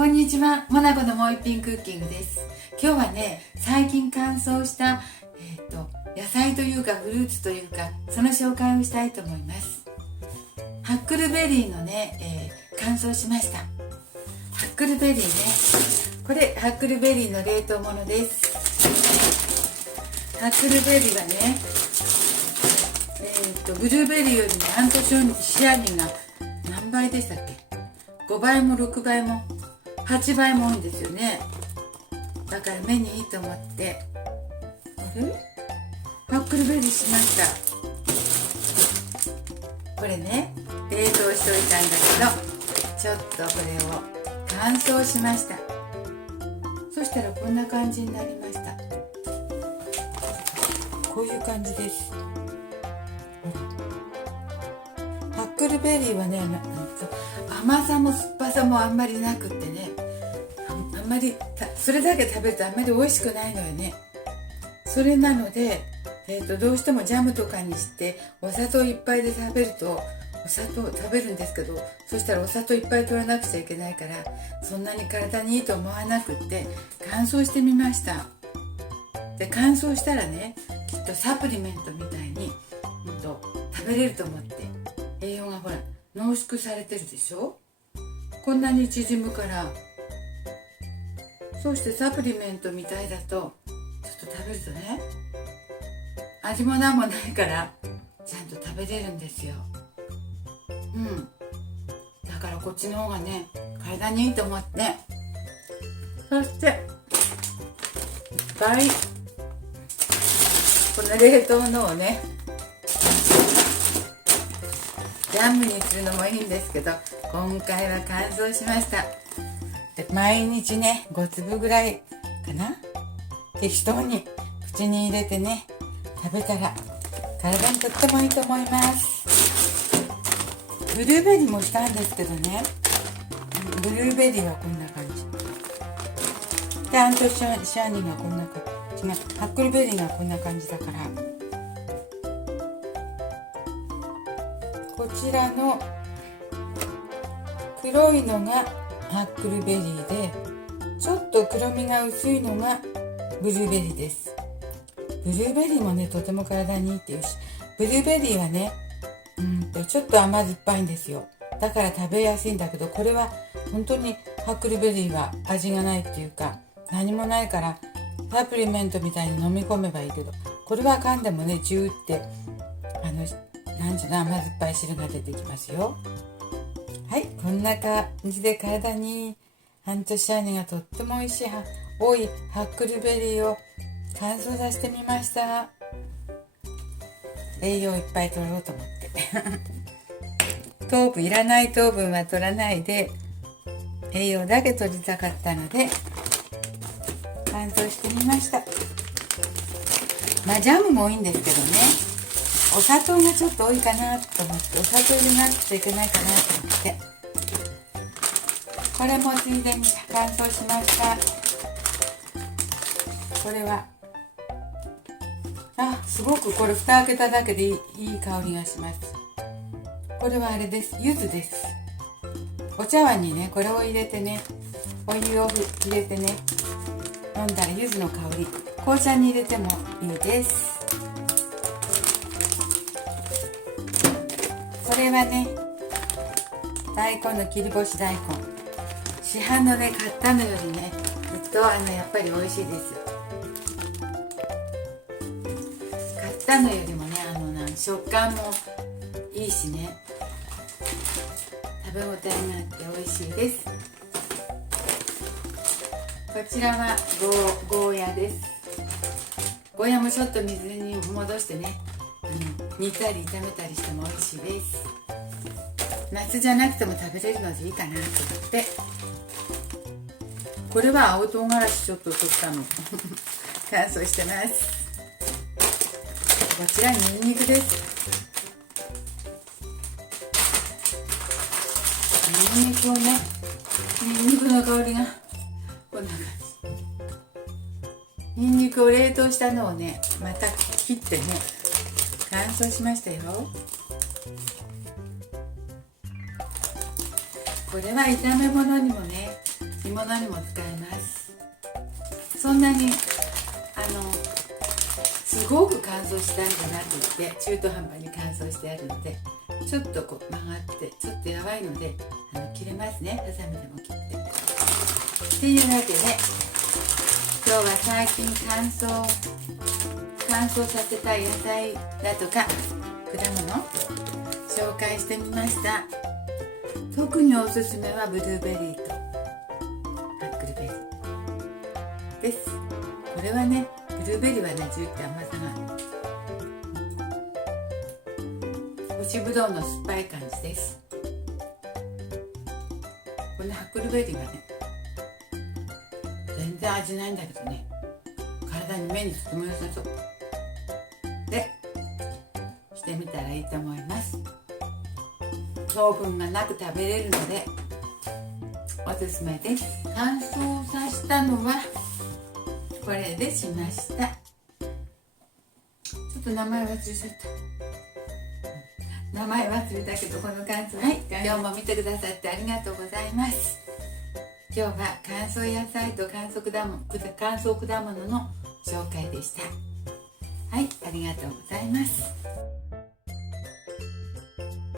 こんにちは、モナコのもう一品クッキングです。今日はね、最近乾燥した、野菜というかフルーツというか、その紹介をしたいと思います。ハックルベリーのね、乾燥しました。ハックルベリーね、これハックルベリーの冷凍ものです。ハックルベリーはね、ブルーベリーよりもアントシアニンが何倍でしたっけ？5倍も6倍も8倍も多いんですよね。だから目にいいと思って、ハックルベリーしました。これね、冷凍しておいたんだけど、ちょっとこれを乾燥しました。そしたらこんな感じになりました。こういう感じです。ハックルベリーはね、甘さも酸っぱさもあんまりなくってね、あんまりそれだけ食べるとあんまり美味しくないのよね。それなので、どうしてもジャムとかにしてお砂糖いっぱいで食べると、お砂糖食べるんですけど、そしたらお砂糖いっぱい取らなくちゃいけないから、そんなに体にいいと思わなくって乾燥してみました。で、乾燥したらね、きっとサプリメントみたいに食べれると思って、栄養がほら濃縮されてるでしょ。こんなに縮むから、そうしてサプリメントみたいだとちょっと食べるとね、味もなんもないからちゃんと食べれるんですよ。だからこっちの方がね、体にいいと思って、そしていっぱいこの冷凍のをね、ジャムにするのもいいんですけど、今回は乾燥しました。で、毎日ね、5粒ぐらいかな、適当に口に入れてね、食べたら体にとってもいいと思います。ブルーベリーもしたんですけどね、ブルーベリーはこんな感じで、アントシアニンがこんな感じ、違う、ハックルベリーがこんな感じだから、こちらの黒いのがハックルベリーで、ちょっと黒みが薄いのがブルーベリーです。ブルーベリーもね、とても体にいいっていうし、ブルーベリーはね、ちょっと甘酸っぱいんですよ。だから食べやすいんだけど、これは本当にハックルベリーは味がないっていうか、何もないからサプリメントみたいに飲み込めばいいけど、これは噛んでもね、ジューって甘酸っぱい汁が出てきますよ。はい、こんな感じで体にアントシアニンがとっても多いハックルベリーを乾燥させてみました。栄養いっぱい取ろうと思って糖分、いらない糖分は取らないで栄養だけ取りたかったので乾燥してみました。ジャムも多いんですけどね、お砂糖がちょっと多いかなと思って、お砂糖入れなくちゃいけないかなと思って、これもついでに乾燥しました。これはすごくこれ蓋開けただけでいい香りがします。これはあれです、柚子です。お茶碗にね、これを入れてね、お湯を入れてね、飲んだら柚子の香り、紅茶に入れてもいいです。これはね、大根の切り干し大根、市販のね、買ったのよりね、ずっとやっぱり美味しいです。買ったのよりもね、食感もいいしね、食べ応えがあって美味しいです。こちらはゴーヤです。ゴーヤもちょっと水に戻してね、煮たり炒めたりしても美味しいです。夏じゃなくても食べれるのでいいかなと思って。これは青唐辛子ちょっと取ったの乾燥してます。こちらニンニクです。ニンニクをね、ニンニクの香りがこんな感じ。ニンニクを冷凍したのをね、また切ってね、乾燥しましたよ。これは炒め物にもね、煮物にも使えます。そんなにすごく乾燥したんじゃなくて、中途半端に乾燥してあるので、ちょっとこう曲がってちょっとやばいので切れますね。ハサミでも切って。っていうわけで今日は最近乾燥させた野菜だとか果物紹介してみました。特におすすめはブルーベリーとハックルベリーです。これはね、ブルーベリーはね、ジュって甘さが干しぶどうの酸っぱい感じです。このハックルベリーはね、全然味ないんだけどね、体に目にとても良さそうで、してみたらいいと思います。糖分がなく食べれるのでおすすめです。乾燥させたのはこれでしました。ちょっと名前忘れちゃった。名前忘れたけど、この感想、はい、今日も見てくださってありがとうございます。今日は乾燥野菜と乾燥果物の紹介でした。はい、ありがとうございます。